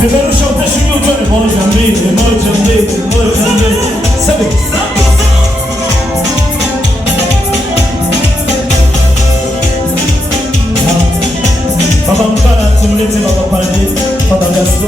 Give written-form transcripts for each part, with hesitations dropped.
Peperusha upeshi nyuto moja mbili, moja mbili, moja mbili. Sabi. Baba Mpana tumlete Baba Pande, Baba Gasto.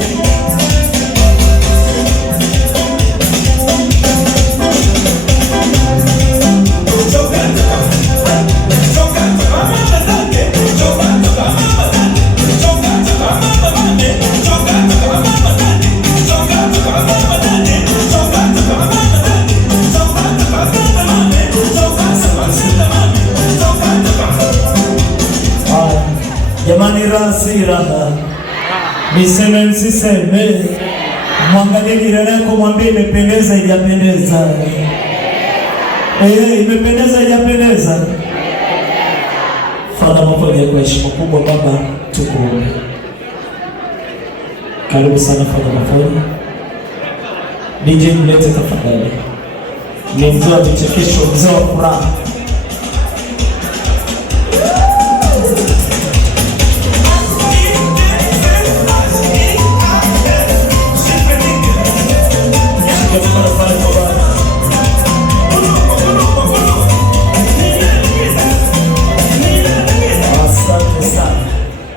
Jamani, rasi raha niseme msiseme, mwangalie jirani yako mwambie imependeza haijapendeza. Imependeza haijapendeza. Fadha Mafodi, kwa heshima kubwa Baba tukuombe. Karibu sana Fadha Mafodi. DJ mlete tafadhali. Ni mzee wa vichekesho, mzee wa furaha.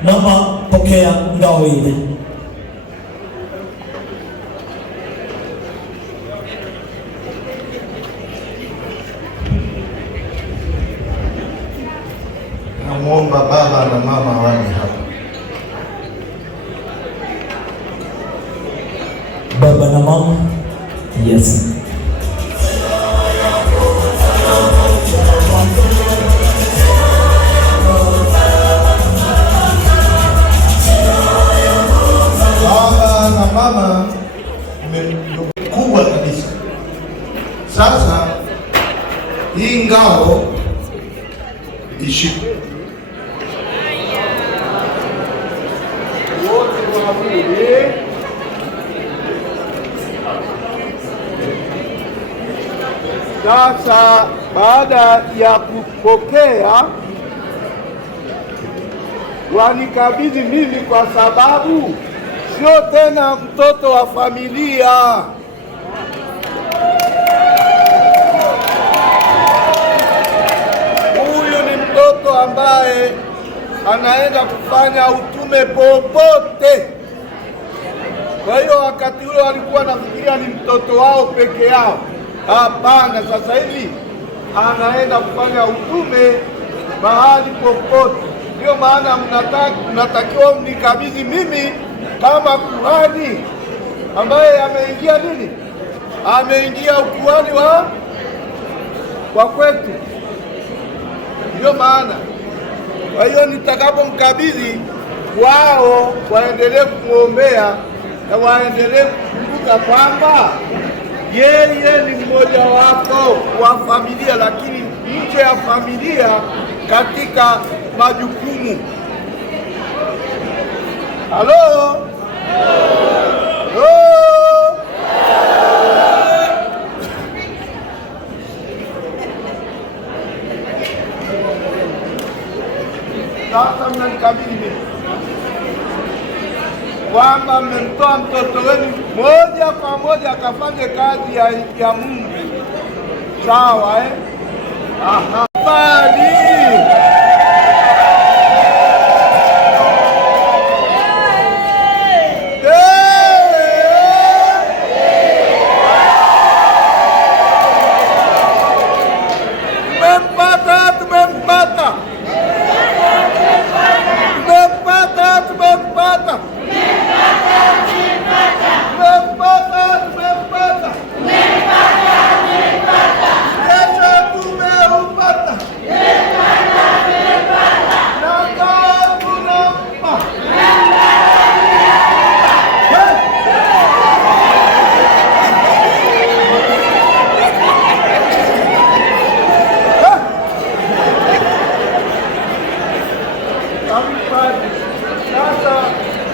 Naomba pokea ngao ile. Namuomba baba na mama waje hapa. Baba na mama, yes. Mama kubwa kabisa. Sasa hii ngao ishike wote wawili. Sasa baada ya kupokea wanikabidhi mimi, kwa sababu sio tena mtoto wa familia. Huyu ni mtoto ambaye anaenda kufanya utume popote. Kwa hiyo wakati ule walikuwa nafikiria ni mtoto wao peke yao. Hapana, sasa hivi anaenda kufanya utume mahali popote. Ndio maana mnatakiwa mnikabidhi mimi kama kuhani ambaye ameingia nini? Ameingia ukuhani wa kwetu. Ndio maana. Kwa hiyo nitakapomkabidhi wao, waendelee kumwombea na waendelee kukumbuka kwamba yeye ni mmoja wapo wa familia, lakini nje ya familia katika majukumu. Halo? Sasa mnanikabidhi mimi kwamba mmemtoa mtoto wenu moja kwa moja akafanye kazi ya Mungu. Sawa eh? Aha. Bali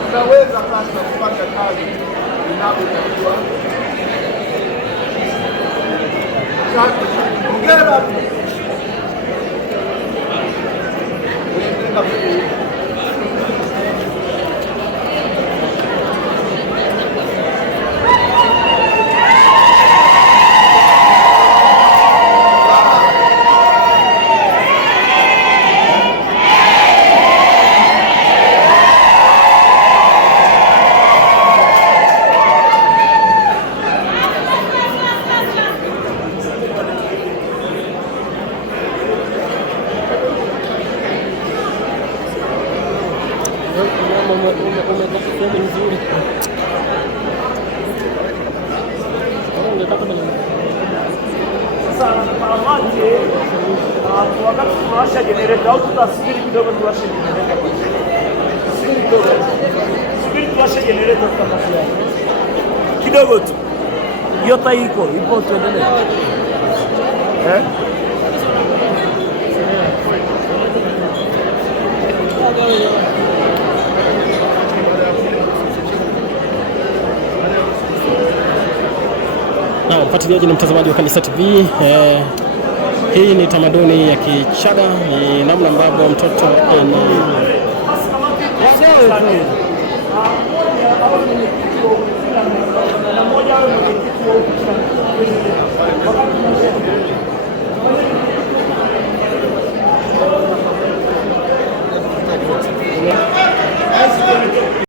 unaweza sasa kufanya kazi inavyotakiwa. Hongera. umetafuta nzuri. Sasa wakati tunawasha generator au tutasubiri kidogo tuwashe generator? Subiri kidogo. Subiri tuwashe generator tutapatia. Kidogo tu. Yota ipo tuendelee. Na mfuatiliaji na mtazamaji wa Kanisa TV, hii ni tamaduni ya Kichaga, ni namna ambavyo mtoto ana